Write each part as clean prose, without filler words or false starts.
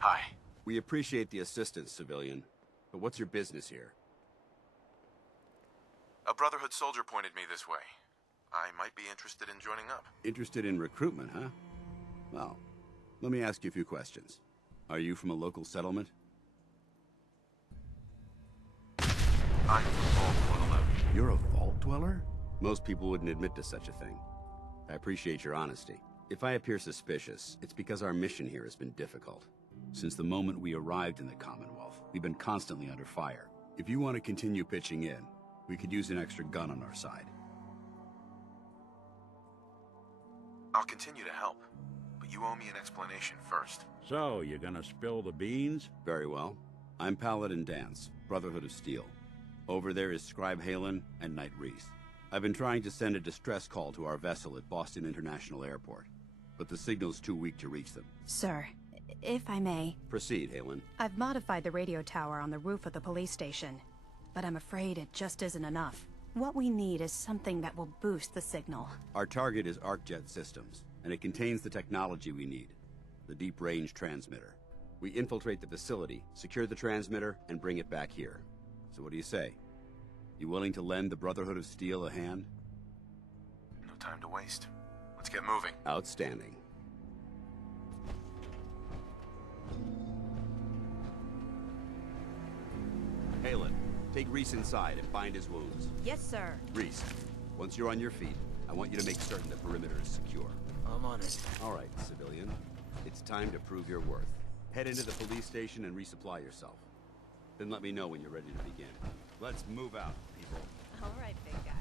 Hi. We appreciate the assistance, civilian. But what's your business here? A Brotherhood soldier pointed me this way. I might be interested in joining up. Interested in recruitment, huh? Well, let me ask you a few questions. Are you from a local settlement? I'm from Vault 111. You're a vault dweller? Most people wouldn't admit to such a thing. I appreciate your honesty. If I appear suspicious, it's because our mission here has been difficult. Since the moment we arrived in the Commonwealth, we've been constantly under fire. If you want to continue pitching in, we could use an extra gun on our side. I'll continue to help, but you owe me an explanation first. So, you're gonna spill the beans? Very well. I'm Paladin Danse, Brotherhood of Steel. Over there is Scribe Halen and Knight Reese. I've been trying to send a distress call to our vessel at Boston International Airport, but the signal's too weak to reach them. Sir, if I may. Proceed, Halen. I've modified the radio tower on the roof of the police station, but I'm afraid it just isn't enough. What we need is something that will boost the signal. Our target is ArcJet Systems, and it contains the technology we need. The deep-range transmitter. We infiltrate the facility, secure the transmitter, and bring it back here. So what do you say? You willing to lend the Brotherhood of Steel a hand? No time to waste. Let's get moving. Outstanding. Halen, take Reese inside and bind his wounds. Yes, sir. Reese, once you're on your feet, I want you to make certain the perimeter is secure. I'm on it. All right, civilian. It's time to prove your worth. Head into the police station and resupply yourself. Then let me know when you're ready to begin. Let's move out, people. All right, big guy.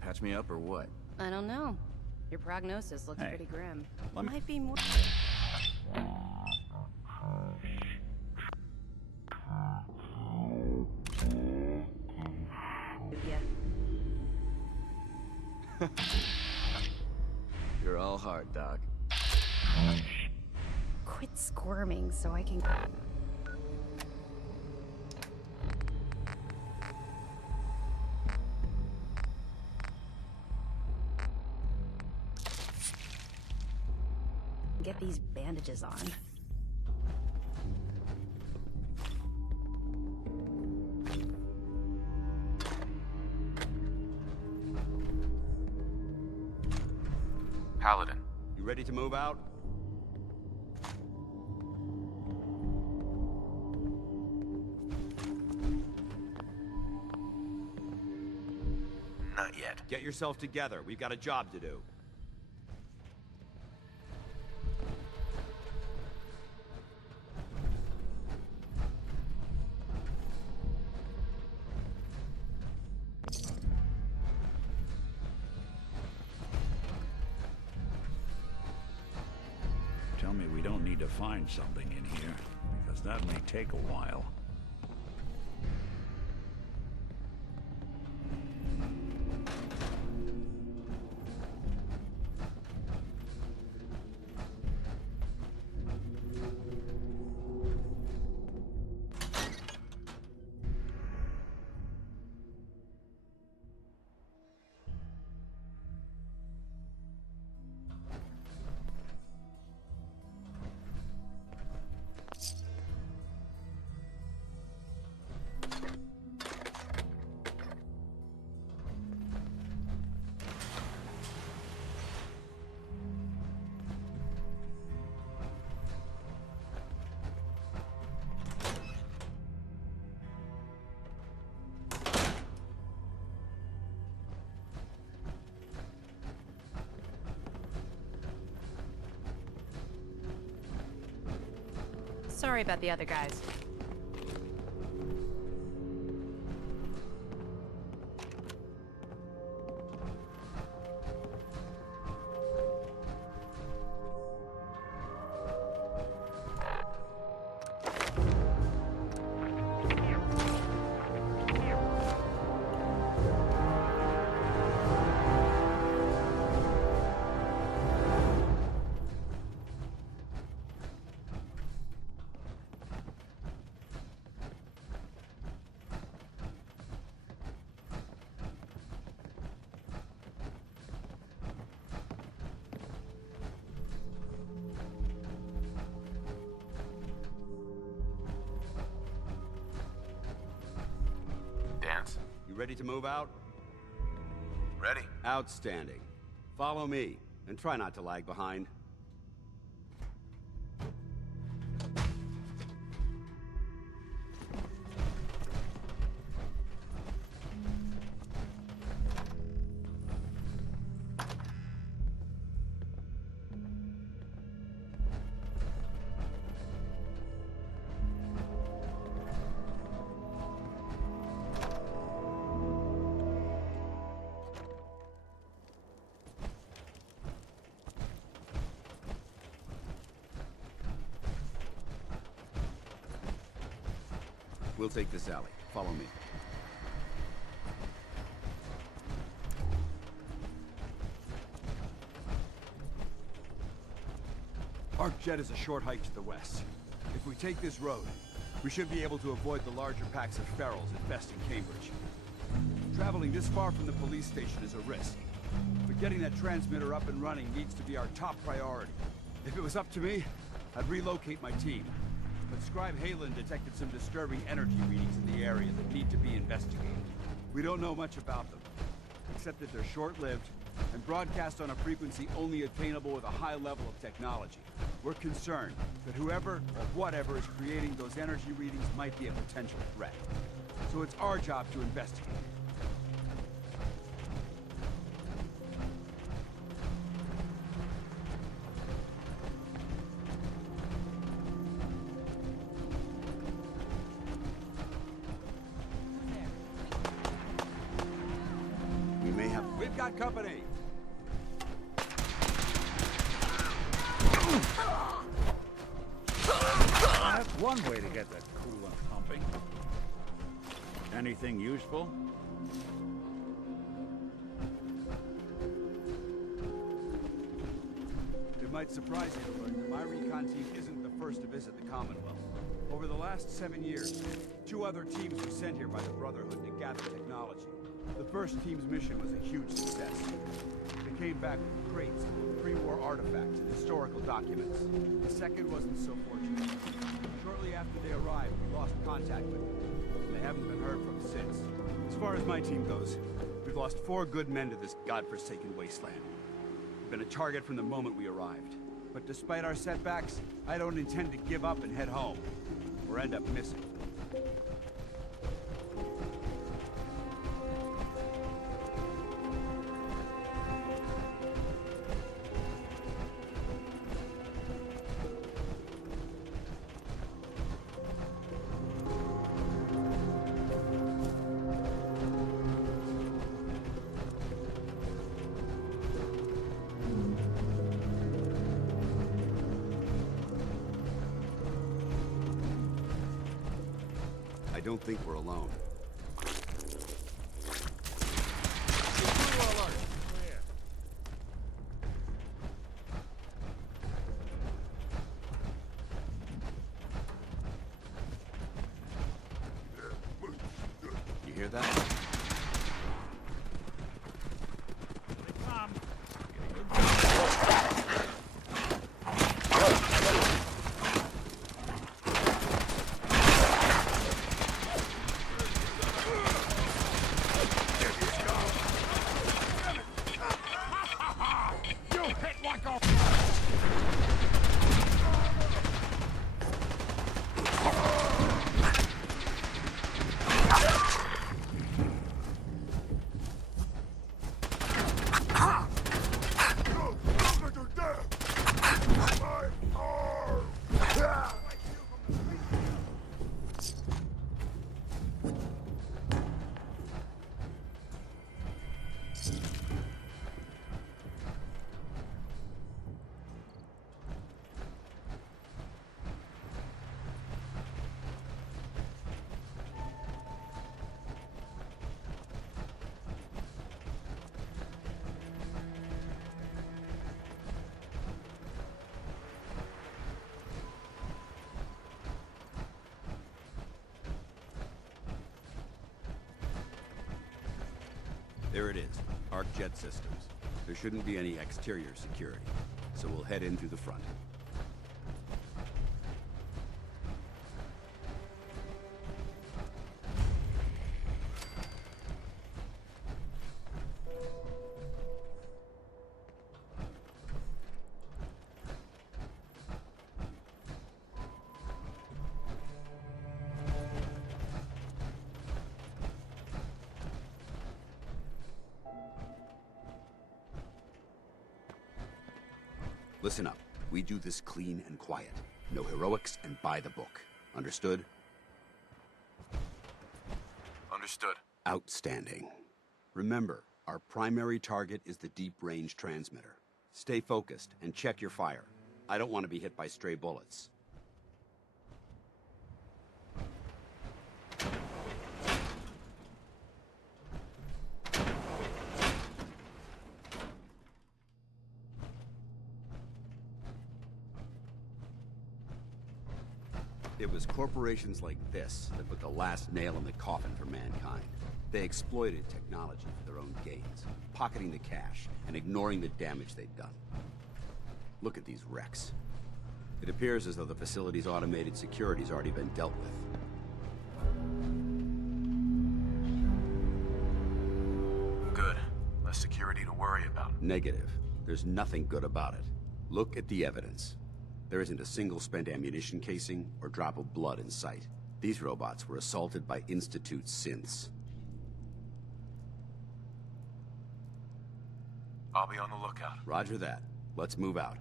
Patch me up or what? I don't know. Your prognosis looks Hey, pretty grim. let me- Might be more... Yeah. You're all hard, Doc. Quit squirming so I can... get these bandages on. Paladin. You ready to move out? Not yet. Get yourself together. We've got a job to do. Tell me we don't need to find something in here, because that may take a while. Sorry about the other guys. Ready to move out? Ready? Outstanding. Follow me, and try not to lag behind. We'll take this alley. Follow me. ArcJet is a short hike to the west. If we take this road, we should be able to avoid the larger packs of ferals infesting Cambridge. Traveling this far from the police station is a risk, but getting that transmitter up and running needs to be our top priority. If it was up to me, I'd relocate my team. But Scribe Halen detected some disturbing energy readings in the area that need to be investigated. We don't know much about them, except that they're short-lived and broadcast on a frequency only attainable with a high level of technology. We're concerned that whoever or whatever is creating those energy readings might be a potential threat. So it's our job to investigate. We've got company! That's one way to get that coolant pumping. Anything useful? It might surprise you to learn that my recon team isn't the first to visit the Commonwealth. Over the last 7 years, 2 other teams were sent here by the Brotherhood to gather technology. The first team's mission was a huge success. They came back with crates full of pre-war artifacts and historical documents. The second wasn't so fortunate. Shortly after they arrived, we lost contact with them. They haven't been heard from since. As far as my team goes, we've lost 4 good men to this godforsaken wasteland. We've been a target from the moment we arrived. But despite our setbacks, I don't intend to give up and head home, or end up missing. I don't think we're alone. You hear that? There it is, ArcJet systems. There shouldn't be any exterior security, so we'll head in through the front. Listen up. We do this clean and quiet. No heroics and by the book. Understood? Understood. Outstanding. Remember, our primary target is the deep-range transmitter. Stay focused and check your fire. I don't want to be hit by stray bullets. It was corporations like this that put the last nail in the coffin for mankind. They exploited technology for their own gains, pocketing the cash and ignoring the damage they'd done. Look at these wrecks. It appears as though the facility's automated security's already been dealt with. Good. Less security to worry about. Negative. There's nothing good about it. Look at the evidence. There isn't a single spent ammunition casing or drop of blood in sight. These robots were assaulted by Institute synths. I'll be on the lookout. Roger that. Let's move out.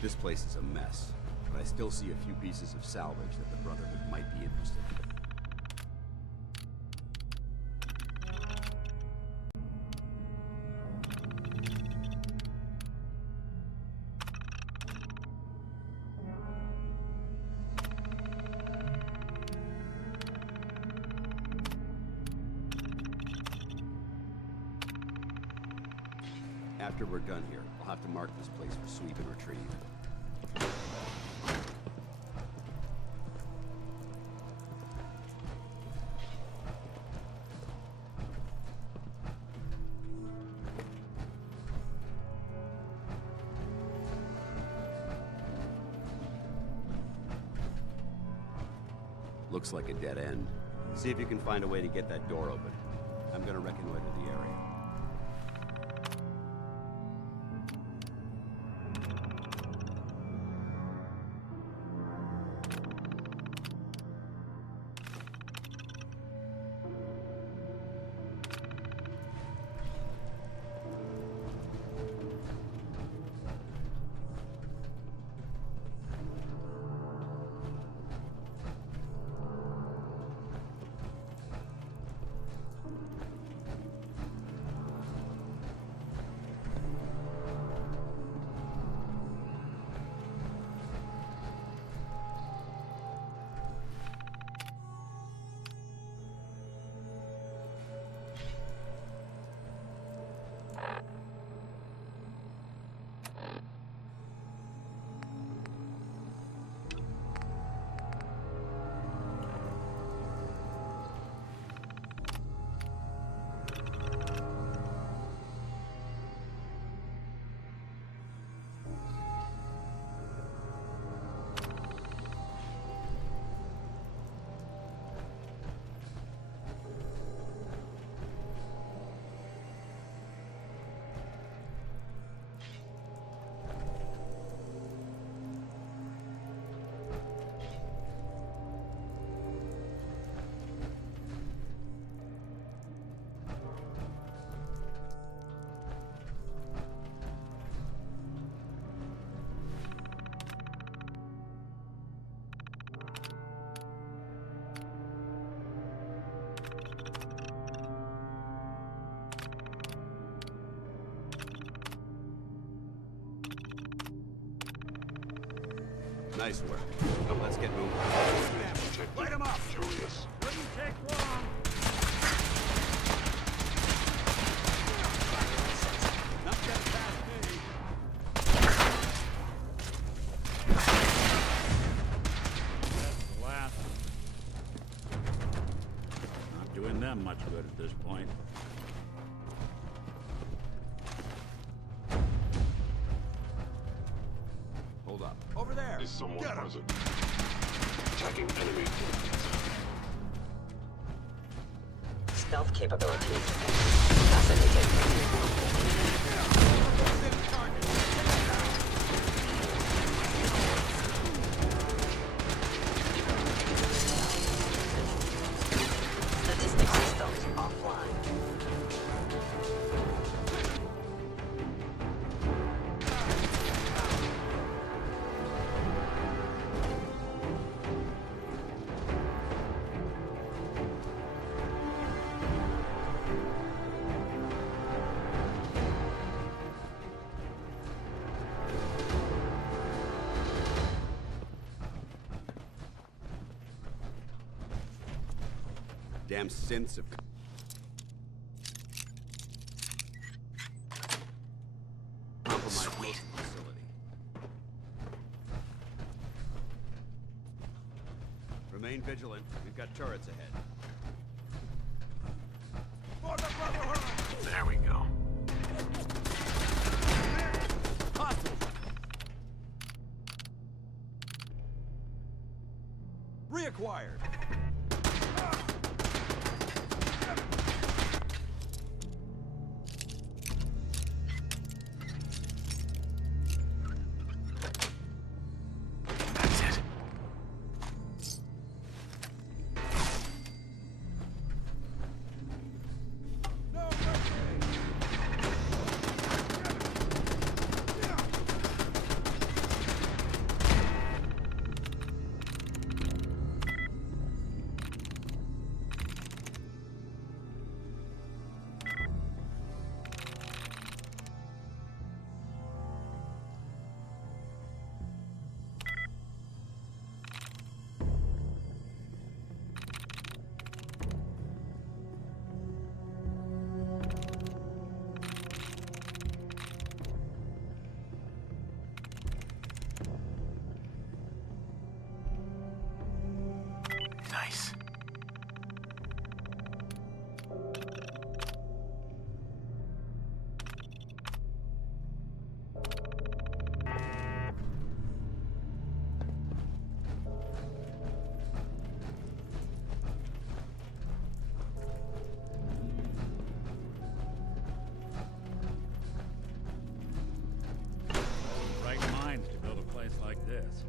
This place is a mess, but I still see a few pieces of salvage that the Brotherhood might be interested in. After we're done here, I'll have to mark this place for sweep and retrieve. Looks like a dead end. See if you can find a way to get that door open. I'm gonna reconnoiter the area. Nice work. Let's get moving. Light him up! Julius. Wouldn't take long. Not getting past me. That's the last. Not doing them much good at this point. Hold up. Over there. Is someone Get him. present? Attacking enemy. Stealth capabilities. Fascinating. Damn synths have... compromised Sweet. the facility. Remain vigilant. We've got turrets ahead. For the Brotherhood! There we go. Hostiles! Reacquired! That's it. No mercy! Nice. Right minds to build a place like this.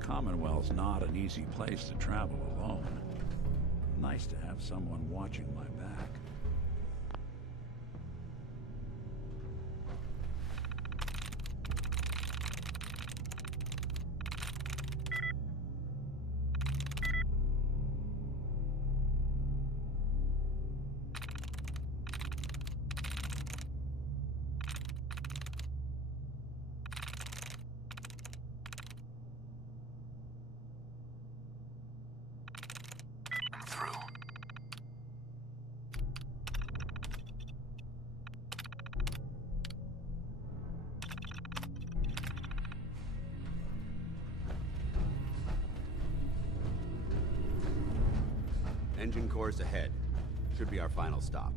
Commonwealth's not an easy place to travel alone. Nice to have someone watching my back. I'm through. Engine cores ahead. Should be our final stop.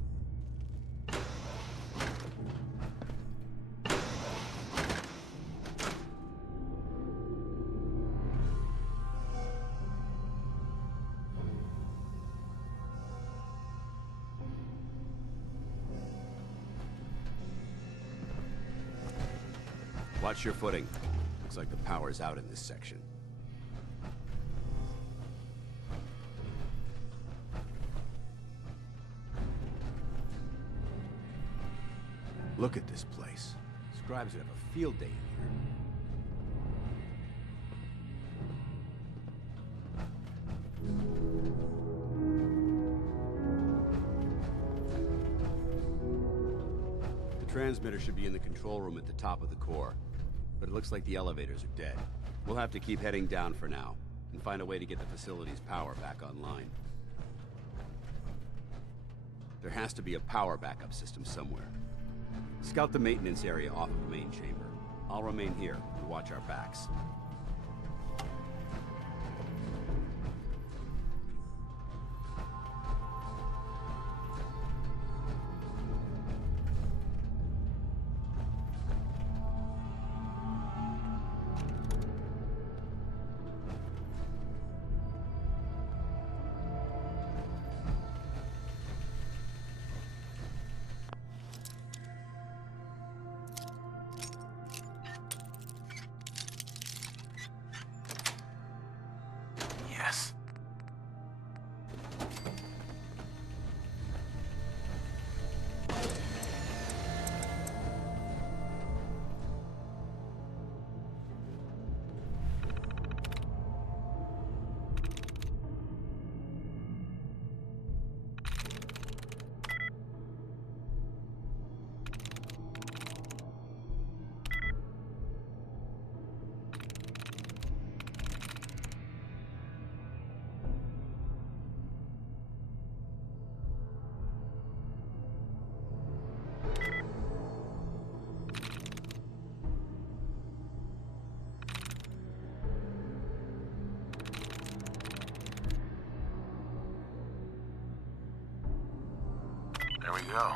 Watch your footing. Looks like the power's out in this section. Look at this place. Scribes would have a field day in here. The transmitter should be in the control room at the top of the core, but it looks like the elevators are dead. We'll have to keep heading down for now, and find a way to get the facility's power back online. There has to be a power backup system somewhere. Scout the maintenance area off of the main chamber. I'll remain here to watch our backs. Yes. There we go.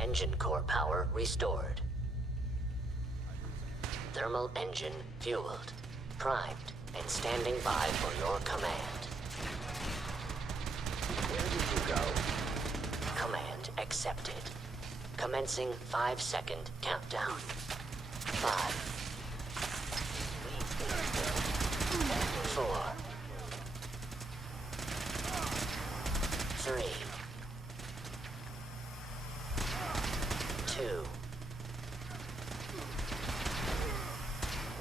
Engine core power restored. Thermal engine fueled, primed, and standing by for your command. Where did you go? Command accepted. Commencing 5-second countdown. 5. 4. 3. 2.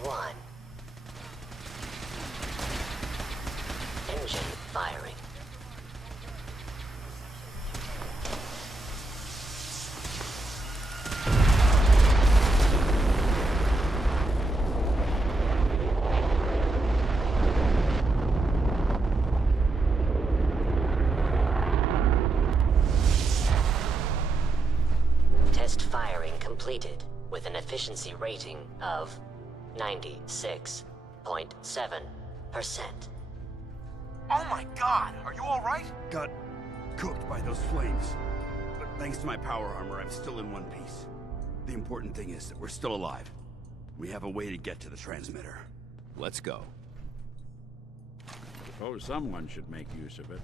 1. Engine firing. Test firing completed with an efficiency rating of 96.7%. Oh my god! Are you alright? Got cooked by those flames. But thanks to my power armor, I'm still in one piece. The important thing is that we're still alive. We have a way to get to the transmitter. Let's go. Suppose someone should make use of it.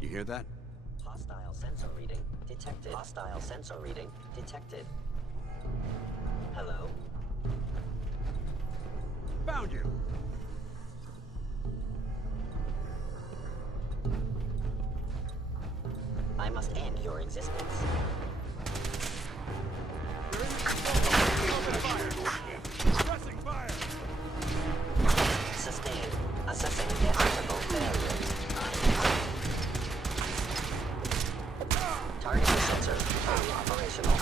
You hear that? Hostile sensor reading detected. Hostile sensor reading detected. Hello? Found you! I must end your existence. Pressing fire! Sustain a Processing technical failures. Targeting sensor fully operational.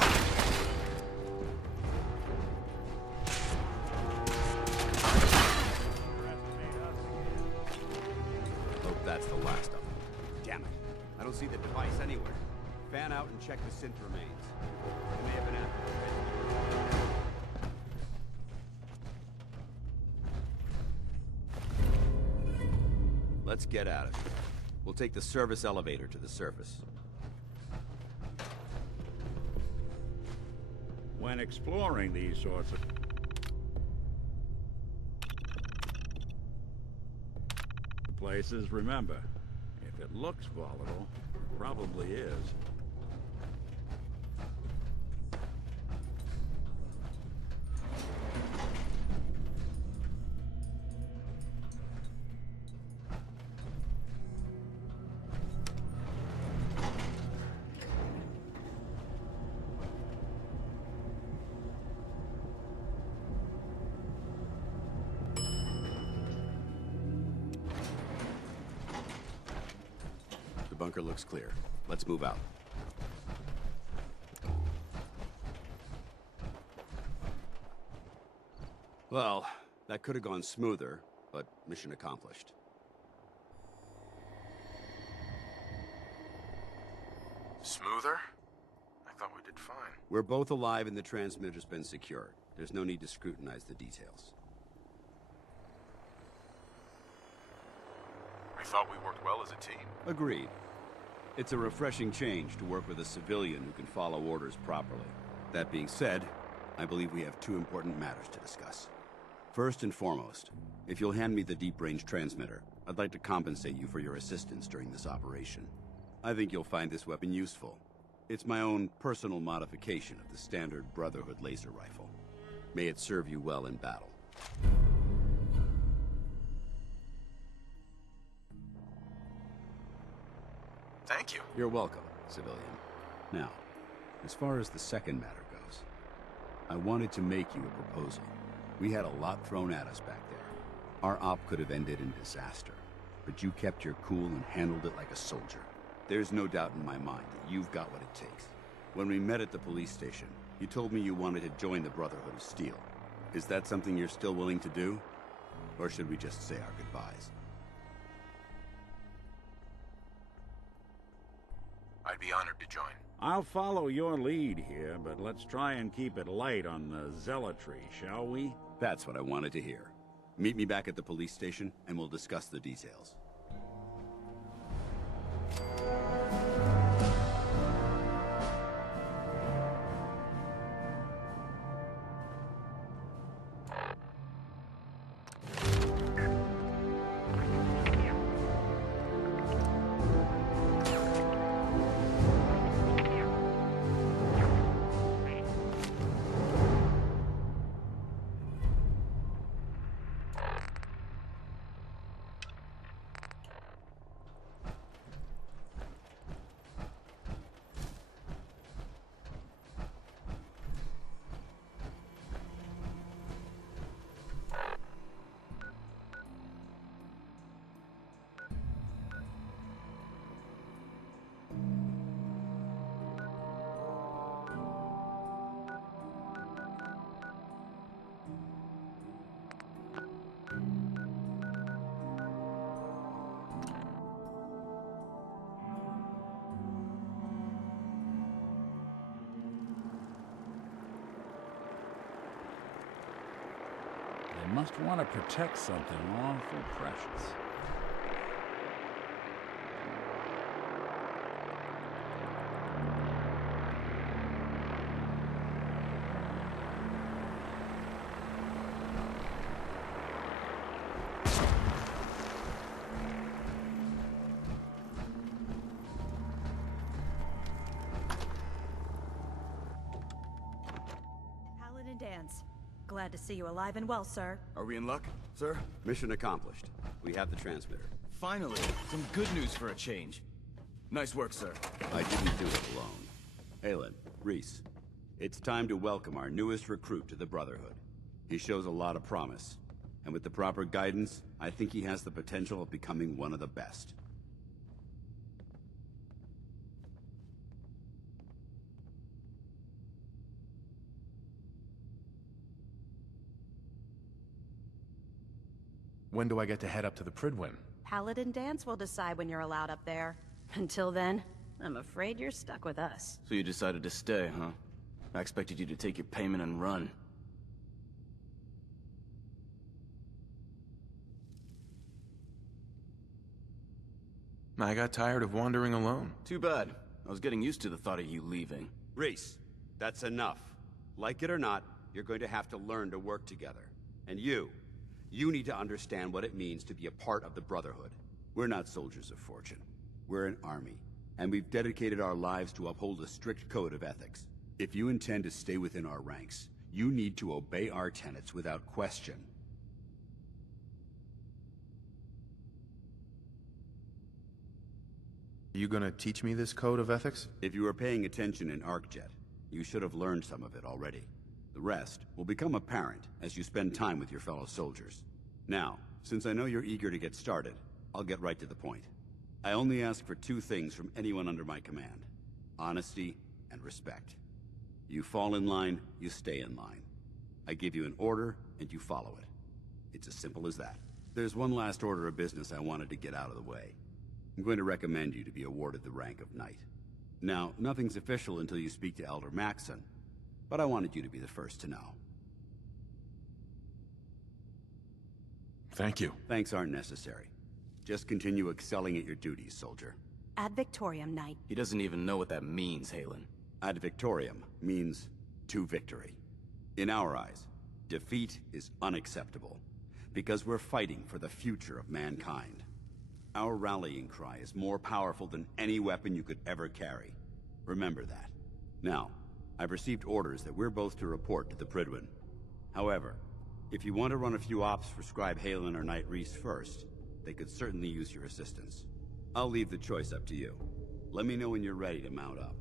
Hope that's the last of them. Damn it. I don't see the device anywhere. Fan out and check the synth remains. They may have been after it. Let's get at it. We'll take the service elevator to the surface. When exploring these sorts of places, remember, if it looks volatile, it probably is. The bunker looks clear. Let's move out. Well, that could have gone smoother, but mission accomplished. Smoother? I thought we did fine. We're both alive and the transmitter's been secured. There's no need to scrutinize the details. I thought we worked well as a team. Agreed. It's a refreshing change to work with a civilian who can follow orders properly. That being said, I believe we have two important matters to discuss. First and foremost, if you'll hand me the deep-range transmitter, I'd like to compensate you for your assistance during this operation. I think you'll find this weapon useful. It's my own personal modification of the standard Brotherhood laser rifle. May it serve you well in battle. Thank you. You're welcome, civilian. Now, as far as the second matter goes, I wanted to make you a proposal. We had a lot thrown at us back there. Our op could have ended in disaster, but you kept your cool and handled it like a soldier. There's no doubt in my mind that you've got what it takes. When we met at the police station, you told me you wanted to join the Brotherhood of Steel. Is that something you're still willing to do? Or should we just say our goodbyes? I'd be honored to join. I'll follow your lead here, but let's try and keep it light on the zealotry, shall we? That's what I wanted to hear. Meet me back at the police station, and we'll discuss the details. They must want to protect something awful precious. Paladin Danse. Glad to see you alive and well, sir. Are we in luck, sir? Mission accomplished. We have the transmitter. Finally, some good news for a change. Nice work, sir. I didn't do it alone. Aelin, Reese, it's time to welcome our newest recruit to the Brotherhood. He shows a lot of promise. And with the proper guidance, I think he has the potential of becoming one of the best. When do I get to head up to the Pridwin? Paladin Danse will decide when you're allowed up there. Until then, I'm afraid you're stuck with us. So you decided to stay, huh? I expected you to take your payment and run. I got tired of wandering alone. Too bad. I was getting used to the thought of you leaving. Reese, that's enough. Like it or not, you're going to have to learn to work together. And you need to understand what it means to be a part of the Brotherhood. We're not soldiers of fortune. We're an army, and we've dedicated our lives to uphold a strict code of ethics. If you intend to stay within our ranks, you need to obey our tenets without question. Are you gonna teach me this code of ethics? If you were paying attention in ArcJet, you should have learned some of it already. The rest will become apparent as you spend time with your fellow soldiers. Now, since I know you're eager to get started, I'll get right to the point. I only ask for two things from anyone under my command: honesty and respect. You fall in line, you stay in line. I give you an order, and you follow it. It's as simple as that. There's one last order of business I wanted to get out of the way. I'm going to recommend you to be awarded the rank of Knight. Now, nothing's official until you speak to Elder Maxson, but I wanted you to be the first to know. Thank you. Thanks aren't necessary. Just continue excelling at your duties, soldier. Ad Victoriam, Knight. He doesn't even know what that means, Halen. Ad Victoriam means to victory. In our eyes, defeat is unacceptable, because we're fighting for the future of mankind. Our rallying cry is more powerful than any weapon you could ever carry. Remember that. Now, I've received orders that we're both to report to the Pridwin. However, if you want to run a few ops for Scribe Halen or Knight Reese first, they could certainly use your assistance. I'll leave the choice up to you. Let me know when you're ready to mount up.